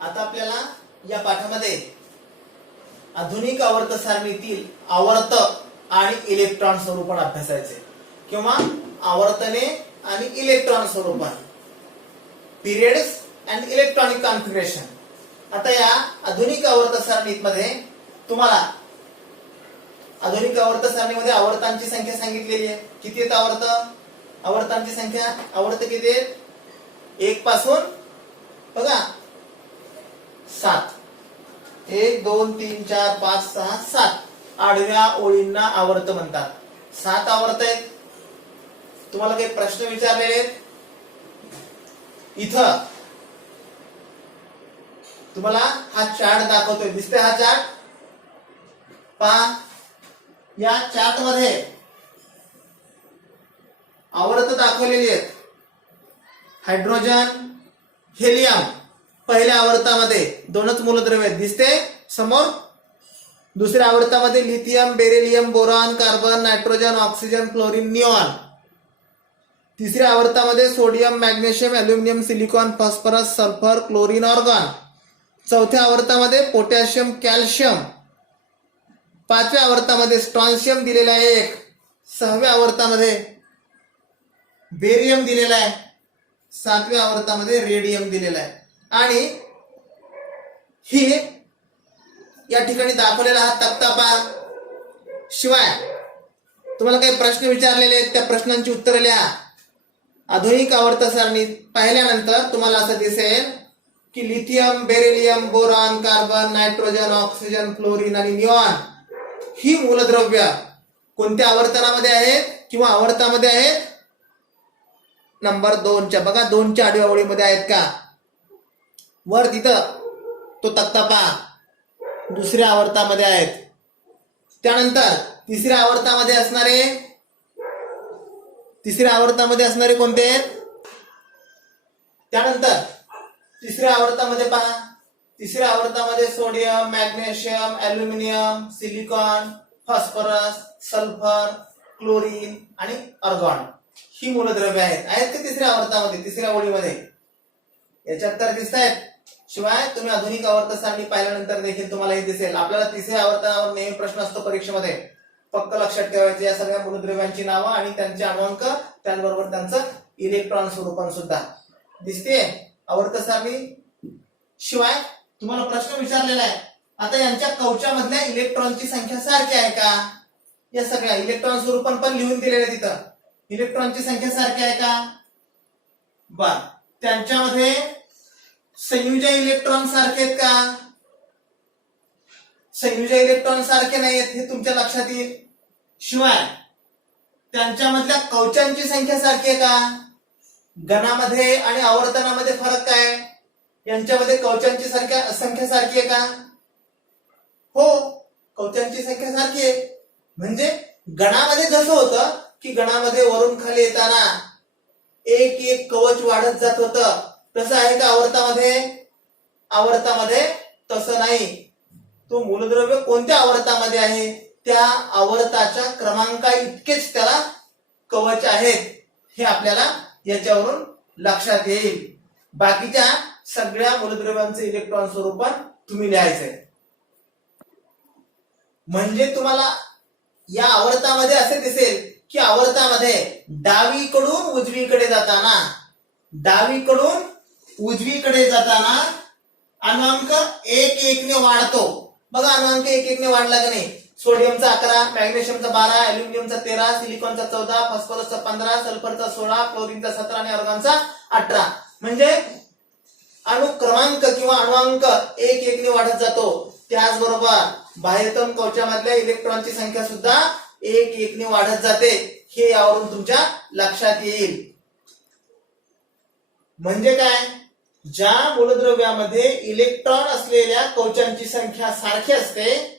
आता आपल्याला या पाठामध्ये आधुनिक आवर्त सारणीतील आवर्त आणि इलेक्ट्रॉन स्वरूपण अभ्यासायचे किंवा आवर्तने आणि इलेक्ट्रॉन स्वरूपण, पिरियड्स अँड इलेक्ट्रॉनिक कॉन्फिगरेशन। आता या आधुनिक आवर्त सारणीमध्ये तुम्हाला आधुनिक आवर्त सारणीमध्ये आवर्तांची संख्या सांगितलेली आहे। किती आहेत आवर्त? आवर्तांची संख्या आवर्त किती आहेत? 1 पासून बघा 7, 1 2 3 4 5 6 7 आडव्या ओळींना आवर्त म्हणतात। 7 आवर्त आहेत। तुम्हाला काही प्रश्न विचारलेले आहेत इथं? तुम्हाला हा चार्ट दाखवतोय, दिसतोय हा चार्ट? पहा, या चार्ट मध्ये आवर्त दाखवलेली आहेत। हायड्रोजन, हेलियम पहिल्या आवर्तामध्ये 2च मूलद्रव्य आहेत, दिसते समोर। दुसऱ्या आवर्तामध्ये lithium, beryllium, boron, carbon, nitrogen, oxygen, chlorine, neon. तिसऱ्या आवर्तामध्ये sodium, magnesium, aluminium, silicon, phosphorus, sulphur, chlorine, argon. चौथ्या आवर्तामध्ये पोटॅशियम, कॅल्शियम। पाचव्या आवर्तामध्ये स्ट्रॉन्शियम दिलेला आहे 1। सहाव्या आवर्तामध्ये बेरियम दिलेला आहे। सातव्या आवर्तामध्ये रेडियम दिलेला आहे। आणि ही या ठिकाणी दाखवलेला हा तक्ता पहा। शिवाय तुम्हाला काही प्रश्न विचारलेले आहेत, त्या प्रश्नांची उत्तरे लिहा। आधुनिक आवर्त सारणी पाहिल्यानंतर तुम्हाला असं दिसेल की lithium, beryllium, boron, carbon, nitrogen, oxygen, chlorine आणि निऑन ही मूलद्रव्य कोणत्या आवर्तनामध्ये आहेत किंवा आवर्तामध्ये आहेत? नंबर 2च्या, बघा 2च्या आडव्या ओळीमध्ये आहेत का? वर तिथं तो तक्ता पहा, दुसऱ्या आवर्तामध्ये आहेत। त्यानंतर तिसऱ्या आवर्तामध्ये असणारे कोणते आहेत? त्यानंतर तिसऱ्या आवर्तामध्ये पहा, तिसऱ्या आवर्तामध्ये sodium, magnesium, aluminium, silicon, phosphorus, sulphur, chlorine आणि आर्गॉन ही मूलद्रव्ये आहेत का तिसऱ्या आवर्तामध्ये, तिसऱ्या ओळीमध्ये? याच्यात तर दिसत आहेत। शिवाय तुम्ही आधुनिक आवर्त सारणी पाहिल्यानंतर देखील तुम्हाला हे दिसेल। आपल्याला तिसऱ्या आवर्तनावर नेहमी प्रश्न असतो परीक्षेमध्ये, फक्त लक्षात ठेवायचे या सगळ्या मूलद्रव्यांची नावं आणि त्यांचे अणुअंक, त्याचबरोबर त्यांचं इलेक्ट्रॉन स्वरूपण सुद्धा दिसते आवर्त सारणी। शिवाय तुम्हाला प्रश्न विचारलेला आहे, आता यांच्या कवचामधल्या इलेक्ट्रॉनची संख्या सारखी आहे का? या सगळ्या इलेक्ट्रॉन स्वरूपण पण लिहून दिलेले तिथं, इलेक्ट्रॉनची संख्या सारखी आहे का? बर, त्यांच्यामध्ये संयुजा इलेक्ट्रॉन सारखे आहेत का? संयुजा इलेक्ट्रॉन सारखे नाहीत, हे तुमच्या लक्षात येईल। शिवाय त्यांच्यामधल्या कवचांची संख्या सारखी आहे का? गणामध्ये आणि आवर्तनामध्ये फरक काय? यांच्यामध्ये कवचांची संख्या सारखी आहे का? हो, कवचांची संख्या सारखी आहे। म्हणजे गणामध्ये जसं होतं की गणामध्ये वरून खाली येताना एक एक कवच वाढत जात होतं, तसं आहे का आवर्तामध्ये? आवर्तामध्ये तसं नाही। तो मूलद्रव्य कोणत्या आवर्तामध्ये आहे त्या आवर्ताच्या क्रमांका इतकेच त्याला कवच आहेत, हे आपल्याला याच्यावरून लक्षात येईल। बाकीच्या सगळ्या मूलद्रव्यांचे इलेक्ट्रॉन स्वरूपण तुम्ही लिहायचंय। म्हणजे तुम्हाला या आवर्तामध्ये असे दिसेल की आवर्तामध्ये डावीकडून उजवीकडे जाताना अणुअंक 1 1 ने वाढतो। बघा अणुअंक 1 1 ने वाढला की नाही? सोडियमचा 11, मॅग्नेशियमचा 12, अल्युमिनियमचा 13, सिलिकॉनचा 14, फॉस्फरसचा 15, सल्फरचा 16, क्लोरीनचा 17 आणि आर्गॉनचा 18। म्हणजे अणुक्रमांक किंवा अणुअंक 1 1 ने वाढत जातो। त्याचबरोबर बाह्यतम कवचामधल्या इलेक्ट्रॉनची संख्या सुद्धा 1 1 ने वाढत जाते, हे यावरून तुमच्या लक्षात येईल। म्हणजे काय? ज्या मूलद्रव्यामध्ये इलेक्ट्रॉन असलेल्या कवचांची संख्या सारखी असते,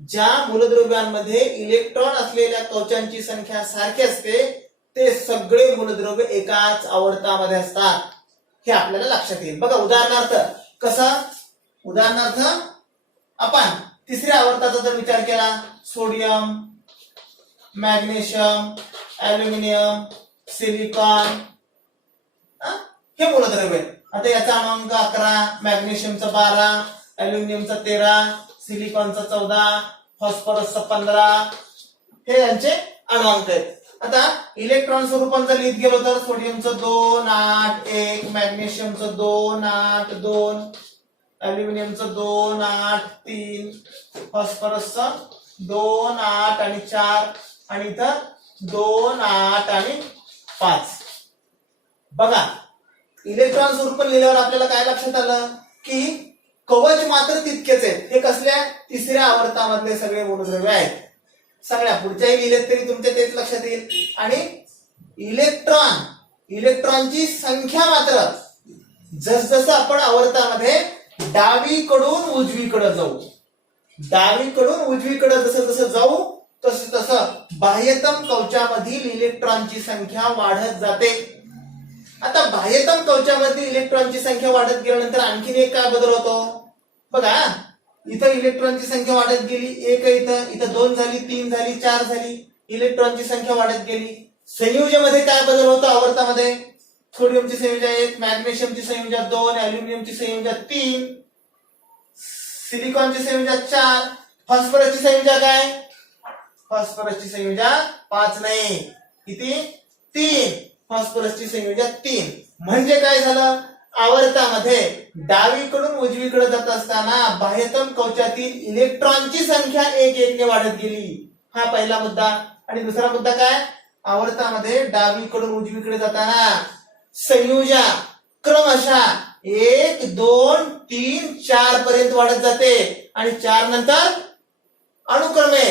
ज्या मूलद्रव्यांमध्ये इलेक्ट्रॉन असलेल्या कवचांची संख्या सारखी असते, ते सगळे मूलद्रव्य एकाच आवर्तामध्ये असतात, हे आपल्याला लक्षात येईल। बघा उदाहरणार्थ कसं? उदाहरणार्थ आपण तिसऱ्या आवर्ताचा जर विचार केला, सोडियम, मॅग्नेशियम, अल्युमिनियम, सिलिकॉन हे मूलद्रव्य आहेत। आता याचा अणुअंक 11, मॅग्नेशियमचा 12, अल्युमिनियमचा 13, सिलिकॉनचा 14, फॉस्फरसचा 15 हे यांचे अणुअंक आहेत. आता इलेक्ट्रॉन स्वरूपात जर लिहित गेलो तर सोडियमचं 2, 8, 1, मॅग्नेशियमचं 2, 8, 2, अल्युमिनियमचं 2, 8, 3, फॉस्फरसचं 2, 8 आणि 4 आणि इथं 2, 8 आणि 5. बघा इलेक्ट्रॉन स्वरूपात लिहिल्यावर आपल्याला काय लक्षात आलं की कवच मात्र तितकेच आहेत. हे कसल्या तिसऱ्या आवर्तामधले सगळे मूलद्रव्य आहेत. सगळ्या पुढच्याही लिहिलेत तरी तुमच्या तेच लक्षात येईल. आणि इलेक्ट्रॉनची संख्या मात्र जसजसं आपण आवर्तामध्ये डावीकडून उजवीकडे जसं जसं जाऊ तसं तसं बाह्यतम कवचामधील इलेक्ट्रॉनची संख्या वाढत जाते. आता बाह्यतम कवचामधील इलेक्ट्रॉनची संख्या वाढत गेल्यानंतर आणखीन एक काय बदल होतो बघा. इथं इलेक्ट्रॉनची संख्या वाढत गेली, एक इथं 2 झाली, 3 झाली, 4 झाली, इलेक्ट्रॉनची संख्या वाढत गेली. संयोजामध्ये काय बदल होतो आवर्तामध्ये? सोडियमची संयोजा 1, मॅग्नेशियमची संयोजा 2, अल्युमिनियमची संयोजा 3, सिलिकॉनची संयोजा 4, फॉस्फरसची संयोजा काय? फॉस्फरसची संयोजा 5 नाही, किती? 3. फॉस्फरसची संयोजा 3. म्हणजे काय झालं? आवर्तामध्ये डावीकडून उजवीकडे जात असताना बाह्यतम कवचातील इलेक्ट्रॉनची संख्या 1 ने वाढत गेली. हा पहिला मुद्दा. आणि दुसरा मुद्दा काय? आवर्तामध्ये डावीकडून उजवीकडे जाताना संयोजा क्रमशः 1, 2, 3, 4 पर्यंत वाढत जाते आणि 4 नंतर अनुक्रमे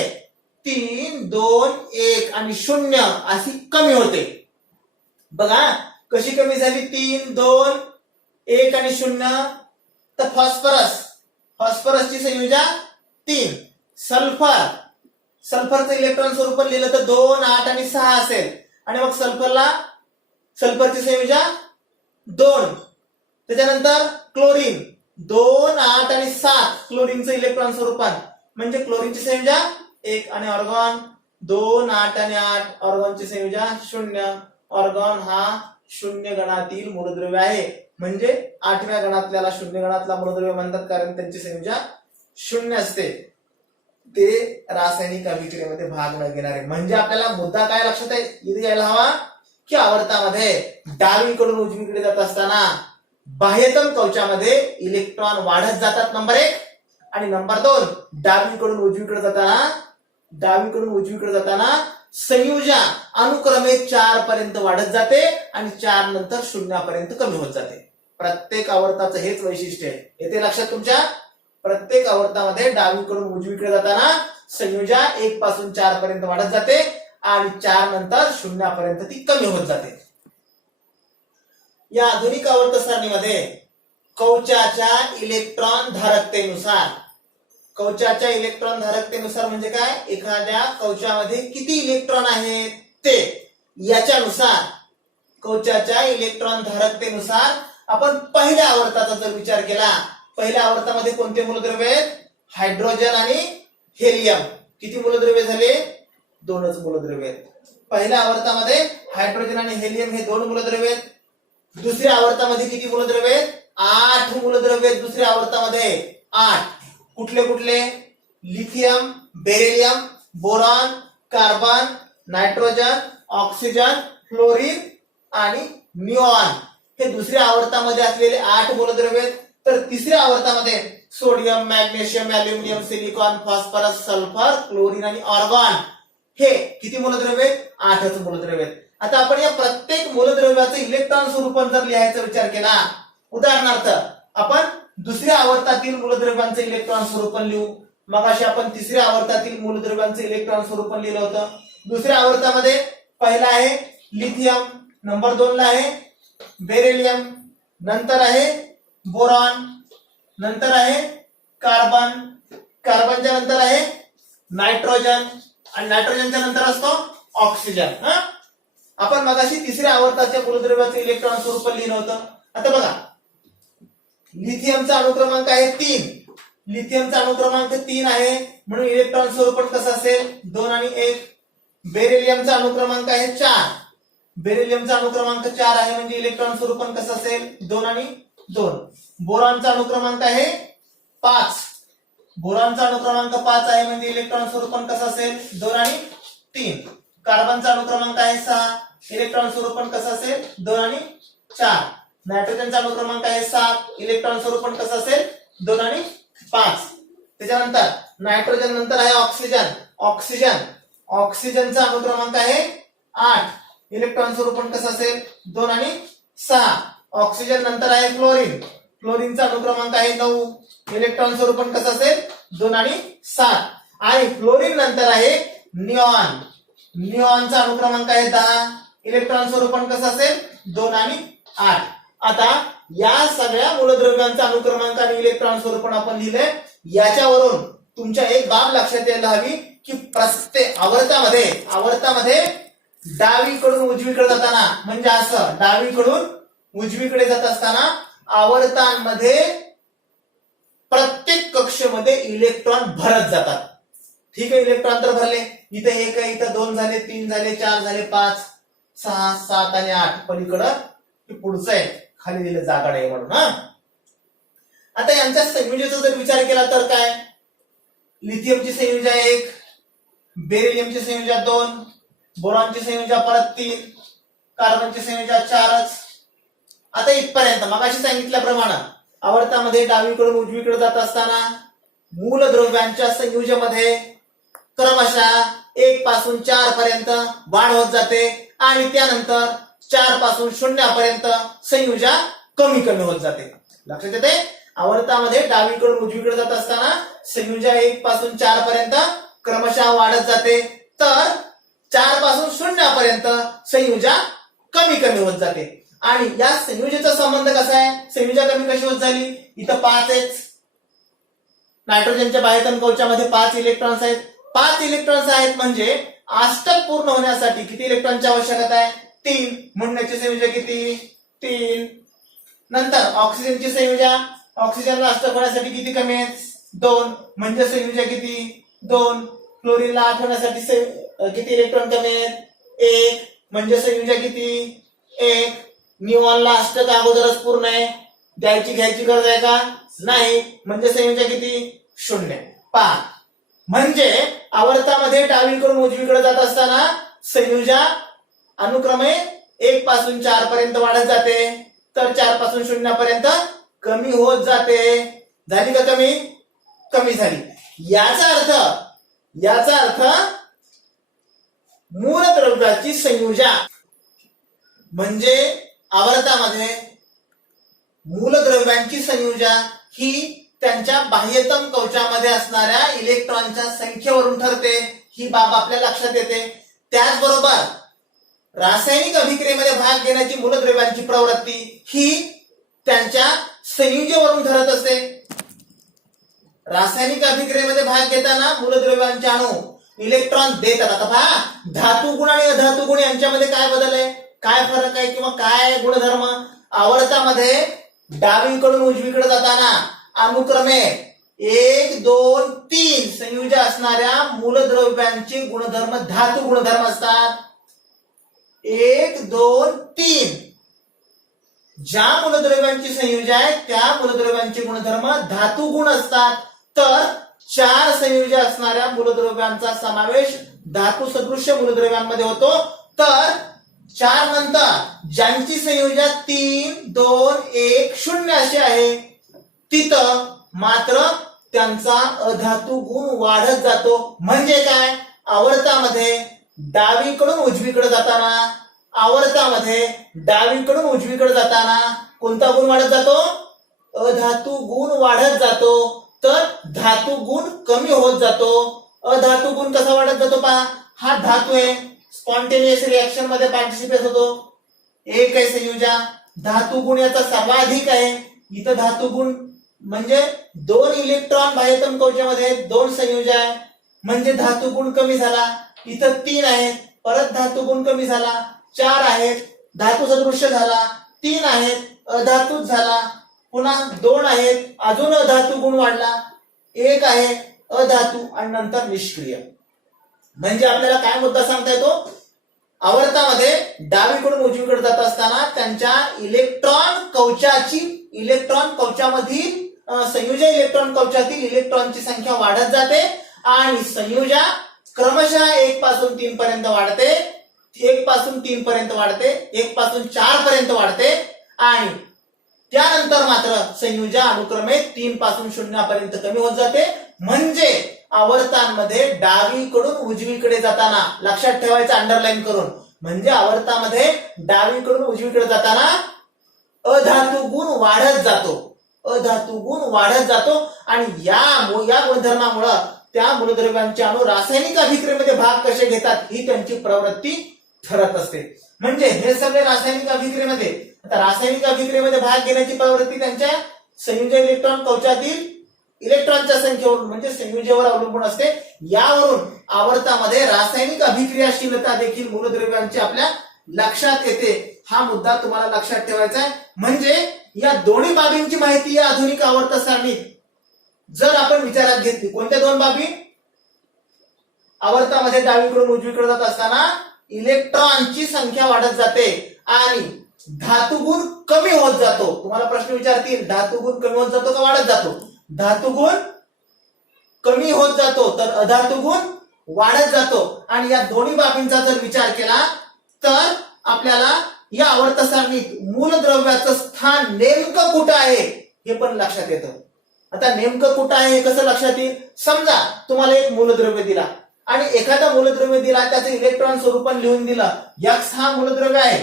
3, 2, 1 आणि 0 अशी कमी होते. बघा कशी कमी झाली? 3, 2, 1 आणि 0. तर फॉस्फरसची संयोजा 3. सल्फरचं इलेक्ट्रॉन स्वरूपात लिहिलं तर 2, 8 आणि 6 असेल. आणि मग सल्फरची संयोजा 2. त्याच्यानंतर क्लोरीन 2, 8 आणि 7 क्लोरीनचं इलेक्ट्रॉन स्वरूपात म्हणजे क्लोरीनची संयोजा 1. आणि ऑर्गॉन 2, 8 आणि 8 ऑर्गॉनची संयोजा 0. ऑर्गॉन हा 0 गणातील मूलद्रव्य आहे. म्हणजे 8व्या गणातल्याला 0 गणातला मूलद्रव्य म्हणतात कारण त्यांची संयोजा 0 असते. ते रासायनिक अभिक्रियेमध्ये भाग न घेणारे. म्हणजे आपल्याला मुद्दा काय लक्षात यायला हवा की आवर्तामध्ये डावीकडून उजवीकडे जात असताना बाह्यतम कवचामध्ये इलेक्ट्रॉन वाढत जातात, नंबर 1. आणि नंबर 2, डावीकडून उजवीकडे जाताना संयोजा अनुक्रमे 4 पर्यंत वाढत जाते आणि 4 नंतर 0 पर्यंत कमी होत जाते. प्रत्येक आवर्ताचं हेच वैशिष्ट्य आहे. येते लक्षात तुमच्या? प्रत्येक आवर्तामध्ये डावीकडून उजवीकडे जाताना संयोजा 1 पासून 4 पर्यंत वाढत जाते आणि 4 नंतर 0 पर्यंत ती कमी होत जाते. या आधुनिक आवर्त सारणीमध्ये कवचाच्या इलेक्ट्रॉन धारकतेनुसार म्हणजे काय? एखाद्या कवचामध्ये किती इलेक्ट्रॉन आहेत ते याच्यानुसार कवचाच्या इलेक्ट्रॉन धारकतेनुसार आपण पहिल्या आवर्ताचा जर विचार केला, पहिल्या आवर्तामध्ये कोणते मूलद्रव्य आहेत? हायड्रोजन आणि हेलियम. किती मूलद्रव्य झाले? 2च मूलद्रव्य आहेत. पहिल्या आवर्तामध्ये हायड्रोजन आणि हेलियम हे 2 मूलद्रव्य आहेत. दुसऱ्या आवर्तामध्ये किती मूलद्रव्य आहेत? 8 मूलद्रव्य आहेत. दुसऱ्या आवर्तामध्ये 8. कुठले? Lithium, beryllium, boron, carbon, nitrogen, oxygen, fluorine आणि निऑन हे दुसऱ्या आवर्तामध्ये असलेले 8 मूलद्रव्य आहेत. तर तिसऱ्या आवर्तामध्ये sodium, magnesium, aluminium, silicon, phosphorus, sulphur, chlorine आणि ऑर्गॉन हे किती मूलद्रव्य आहेत? 8च मूलद्रव्य आहेत. आता आपण या प्रत्येक मूलद्रव्याचं इलेक्ट्रॉन स्वरूपात जर लिहायचा विचार केला, उदाहरणार्थ आपण दुसऱ्या आवर्तातील मूलद्रव्यांचं इलेक्ट्रॉन स्वरूपात लिहू. मगाशी आपण तिसऱ्या आवर्तातील मूलद्रव्यांचं इलेक्ट्रॉन स्वरूपात लिहिलं होतं. दुसऱ्या आवर्तामध्ये पहिला आहे लिथियम, नंबर 2 ला आहे बेरिलियम, नंतर आहे बोरॉन, नंतर आहे कार्बन, कार्बनच्या नंतर आहे नायट्रोजन आणि नायट्रोजनच्या नंतर असतो ऑक्सिजन. आपण मगाशी तिसऱ्या आवर्ताच्या मूलद्रव्याचं इलेक्ट्रॉन स्वरूपात लिहिलं होतं. आता बघा लिथियमचा अणुक्रमांक आहे 3. लिथियमचा अणुक्रमांक 3 आहे म्हणून इलेक्ट्रॉन स्वरूपात कसं असेल? 2 आणि 1. बेरिलियमचा अणुक्रमांक आहे 4. बेरिलियमचा अणुक्रमांक 4 आहे म्हणजे इलेक्ट्रॉन स्वरूपात कसं असेल? 2 आणि 2. बोरॉनचा अनुक्रमांक आहे 5. बोरॉनचा अनुक्रमांक 5 आहे म्हणजे इलेक्ट्रॉन स्वरूपण कसं असेल 2 आणि 3. कार्बनचा अनुक्रमांक आहे 6. इलेक्ट्रॉन स्वरूपण कसं असेल 2 आणि 4. नायट्रोजनचा अनुक्रमांक आहे 7. इलेक्ट्रॉन स्वरूपण कसं असेल 2 आणि 5. त्याच्यानंतर नायट्रोजन नंतर आहे ऑक्सिजन. ऑक्सिजनचा अनुक्रमांक आहे 8. इलेक्ट्रॉन स्वरूपण कसं असेल 2 आणि 6. ऑक्सिजन नंतर आहे फ्लोरीनचा अनुक्रमांक आहे 9. इलेक्ट्रॉन स्वरूपण कसं असेल 2 आणि 7. आणि फ्लोरीन नंतर आहे निऑनचा अनुक्रमांक आहे 10. इलेक्ट्रॉन स्वरूपण कसं असेल 2 आणि 8. आता या सगळ्या मूलद्रव्यांचा अनुक्रमांक आणि इलेक्ट्रॉन स्वरूपण आपण लिहिलंय. याच्यावरून तुमच्या एक बाब लक्षात यायला हवी की प्रत्येक आवर्तामध्ये डावीकडून उजवीकडे जाताना म्हणजे असं डावीकडून उजवीकडे जात असताना आवर्तांमध्ये प्रत्येक कक्षेमध्ये इलेक्ट्रॉन भरत जातात. ठीक आहे, इलेक्ट्रॉन तर भरले. इथे 1 आहे, इथं 2 झाले, 3 झाले, 4 झाले, 5, 6, 7 आणि 8. पलीकडं पुढचं आहे खाली दिलं जागा आहे म्हणून. आता यांच्या संयोजनाचा जर विचार केला तर काय, लिथियमची संयोजा 1, बेरिलियमची संयोजा 2, बोरॉनची संयोजा परत 3, कार्बनची संयोजा 4च. आता इथपर्यंत मगाशी सांगितल्याप्रमाणे आवर्तामध्ये डावीकडून उजवीकडे जात असताना मूलद्रव्यांच्या संयोजनामध्ये क्रमशः 1 पासून 4 पर्यंत वाढ होत जाते आणि त्यानंतर 4 पासून 0 पर्यंत संयोजा कमी होत जाते. लक्षात येते, आवर्तामध्ये डावीकडून उजवीकडे जात असताना संयोजा 1 पासून 4 पर्यंत क्रमशः वाढत जाते, तर 4 पासून 0 पर्यंत संयोजा कमी होत जाते. आणि या संयोजेचा संबंध कसा आहे, संयोजा कमी कशी होत झाली, इथं 5 आहेत. नायट्रोजनच्या बाह्यतम कवचामध्ये 5 इलेक्ट्रॉन्स आहेत. 5 इलेक्ट्रॉन्स आहेत म्हणजे अष्टक पूर्ण होण्यासाठी किती इलेक्ट्रॉनची आवश्यकता आहे, 3. म्हणण्याची संयोजा किती, 3. नंतर ऑक्सिजनची संयोजा, ऑक्सिजनला अष्टक होण्यासाठी किती कमी आहेत, 2. म्हणजे संयोजा किती, 2. फ्लोरीनला 8 होण्यासाठी किती इलेक्ट्रॉन कमी आहेत, 1. म्हणजे संयोजा किती, 1. निऑनला अष्टक अगोदरच पूर्ण आहे, घ्यायची गरज आहे का, नाही. म्हणजे संयोजा किती, 0. 5. म्हणजे आवर्तामध्ये डावीकडून उजवीकडे जात असताना संयोजा अनुक्रमे 1 पासून 4 पर्यंत वाढत जाते, तर 4 पासून 0 पर्यंत कमी होत जाते. झाली का कमी झाली. याचा अर्थ मूलद्रव्याची संयोजा म्हणजे आवर्तामध्ये मूलद्रव्यांची संयोजा ही त्यांच्या बाह्यतम कवचामध्ये असणाऱ्या इलेक्ट्रॉनच्या संख्येवरून ठरते. ही बाब आपल्या लक्षात येते. त्याचबरोबर रासायनिक अभिक्रियेमध्ये भाग घेण्याची मूलद्रव्यांची प्रवृत्ती ही त्यांच्या संयोजनेवरून ठरत असते. रासायनिक अभिक्रियेमध्ये भाग घेताना मूलद्रव्यांचे अणू इलेक्ट्रॉन देतात. आता पहा, धातू गुण आणि अधातू गुण यांच्यामध्ये काय बदल आहे, काय फरक आहे किंवा काय गुणधर्म. आवर्तामध्ये डावीकडून उजवीकडे जाताना अनुक्रमे 1, 2, 3 संयोजा असणाऱ्या मूलद्रव्यांचे गुणधर्म धातू गुणधर्म असतात. 1, 2, 3 ज्या मूलद्रव्यांची संयोजा आहे त्या मूलद्रव्यांचे गुणधर्म धातू गुण असतात. तर 4 संयोजा असणाऱ्या मूलद्रव्यांचा समावेश धातू सदृश्य मूलद्रव्यांमध्ये होतो. तर 4 नंतर ज्यांची संयोजा 3, 2, 1, 0 अशी आहे तिथं मात्र त्यांचा अधातू गुण वाढत जातो. म्हणजे काय, आवर्तामध्ये डावीकडून उजवीकडे जाताना कोणता गुण वाढत जातो, अधातू गुण वाढत जातो, तर धातू गुण कमी होत जातो. अधातू गुण कसा वाढत जातो पहा, हा धातू आहे, स्पॉन्टेनियस रिएक्शन मध्ये पार्टिसिपेट होतो. 1 आहे संयोजा, धातू गुण याचा सर्वाधिक आहे. इथं धातू गुण म्हणजे 2 इलेक्ट्रॉन बाह्यतम कवचामध्ये 2 संयोजा आहे म्हणजे धातू गुण कमी झाला. इथं 3 आहेत, परत धातू गुण कमी झाला. 4 आहेत, धातू सदृश्य झाला. 3 आहेत, अधातूच झाला. पुन्हा 2 आहेत, अजून अधातू गुण वाढला. 1 आहे अधातू आणि नंतर निष्क्रिय. म्हणजे आपल्याला काय मुद्दा सांगता येतो, आवर्तामध्ये डावीकडून उजवीकडे जात असताना त्यांच्या इलेक्ट्रॉन कवचाची इलेक्ट्रॉन कवचामधील संयुजा इलेक्ट्रॉन कवचातील इलेक्ट्रॉनची संख्या वाढत जाते आणि संयुजा क्रमशः 1 पासून 3 पर्यंत वाढते, 1 पासून 3 पर्यंत वाढते, 1 पासून 4 पर्यंत वाढते आणि त्यानंतर मात्र संयुजा अनुक्रमे 3 पासून 0 पर्यंत कमी होत जाते. म्हणजे आवर्तांमध्ये डावीकडून उजवीकडे जाताना, लक्षात ठेवायचं अंडरलाईन करून, म्हणजे आवर्तामध्ये डावीकडून उजवीकडे जाताना अधातू गुण वाढत जातो, अधातू गुण वाढत जातो आणि या गुणधर्मामुळे त्या मूलद्रव्यांचे अणु रासायनिक अभिक्रियेमध्ये भाग कसे घेतात ही त्यांची प्रवृत्ती ठरत असते. म्हणजे हे सगळे रासायनिक अभिक्रियेमध्ये, आता रासायनिक अभिक्रियेमध्ये भाग घेण्याची प्रवृत्ती त्यांच्या संयुजा इलेक्ट्रॉन कवचातील इलेक्ट्रॉनच्या संख्येवर म्हणजे संयुजेवर अवलंबून असते. यावरून आवर्तामध्ये रासायनिक अभिक्रियाशीलता देखील मूलद्रव्यांची आपल्या लक्षात येते. हा मुद्दा तुम्हाला लक्षात ठेवायचा आहे. म्हणजे या दोन्ही बाबींची माहिती या आधुनिक आवर्त सारणीत जर आपण विचारात घेतली, कोणत्या दोन बाबी? आवर्तामध्ये डावीकडून उजवीकडे जात असताना इलेक्ट्रॉनची संख्या वाढत जाते आणि धातुगुण कमी होत जातो. तुम्हाला प्रश्न विचारतील, धातुगुण कमी होत जातो का वाढत जातो? धातुगुण कमी होत जातो तर अधातुगुण वाढत जातो. आणि या दोन्ही बाबींचा जर विचार केला तर आपल्याला या आवर्त सारणीत मूलद्रव्याचं स्थान नेमकं कुठं आहे हे पण लक्षात येतं. आता नेमकं कुठं आहे हे कसं लक्षात येईल? समजा तुम्हाला एक मूलद्रव्य दिला आणि एखादा मूलद्रव्य दिला, त्याचं इलेक्ट्रॉन स्वरूपण लिहून दिलं, X हा मूलद्रव्य आहे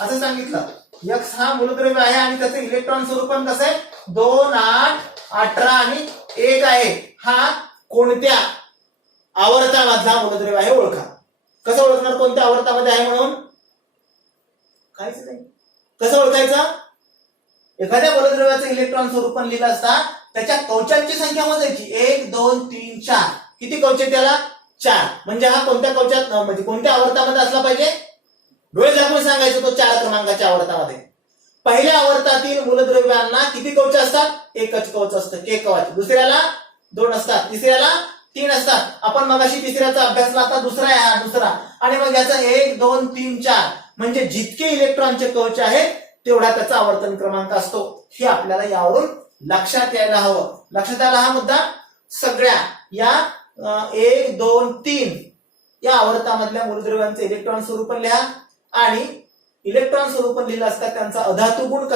असं सांगितलं, X हा मूलद्रव्य आहे आणि त्याचं इलेक्ट्रॉन स्वरूपण कसं आहे? 2, 8, 18 आणि 1 आहे. हा कोणत्या आवर्तामधला मूलद्रव्य आहे ओळखा. कसं ओळखणार कोणत्या आवर्तामध्ये आहे म्हणून? काहीच नाही. कसं ओळखायचं? एखाद्या मूलद्रव्याचं इलेक्ट्रॉन स्वरूपण लिहिलं असता त्याच्या कवचांची संख्या मोजायची, 1, 2, 3, 4. किती कवचे त्याला? 4. म्हणजे हा कोणत्या कवचात म्हणजे कोणत्या आवर्तामध्ये असला पाहिजे? डोळे झाकून सांगायचं तो 4 क्रमांकाच्या आवर्तामध्ये. पहिल्या आवर्तातील मूलद्रव्यांना किती कवच असतात? एकच कवच असतं, के कवच. दुसऱ्याला 2 असतात, तिसऱ्याला 3 असतात. आपण मगाशी तिसऱ्याचा अभ्यासला, आता दुसरा आहे हा दुसरा. आणि मग याचा 1, 2, 3, 4 म्हणजे जितके इलेक्ट्रॉनचे कवच आहेत तेवढा त्याचा आवर्तन क्रमांक असतो. हे आपल्याला यावरून लक्षात यायला हवं. लक्षात आला हा मुद्दा? सगळ्या या 1, 2, 3 या आवर्तामधल्या मूलद्रव्यांचे इलेक्ट्रॉन स्वरूपण लिहा आणि इलेक्ट्रॉन स्वरूपण लिहिलं असता त्यांचा अधातुगुण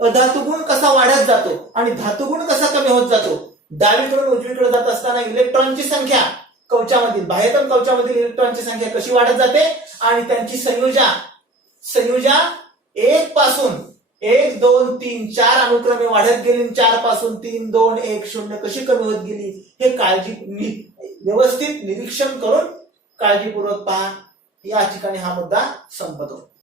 अधातुगुण कसा वाढत जातो आणि धातुगुण कसा कमी होत जातो. डावीकडून उजवीकडे जात असताना इलेक्ट्रॉनची संख्या कवचामधील बाह्यतम कवचामधील इलेक्ट्रॉनची संख्या कशी वाढत जाते आणि त्यांची संयुजा 1 पासून 1, 2, 3, 4 अनुक्रमे वाढत गेली, 4 पासून 3, 2, 1, 0 कशी कमी होत गेली हे व्यवस्थित निरीक्षण करून काळजीपूर्वक पहा. या ठिकाणी हा मुद्दा संपतो.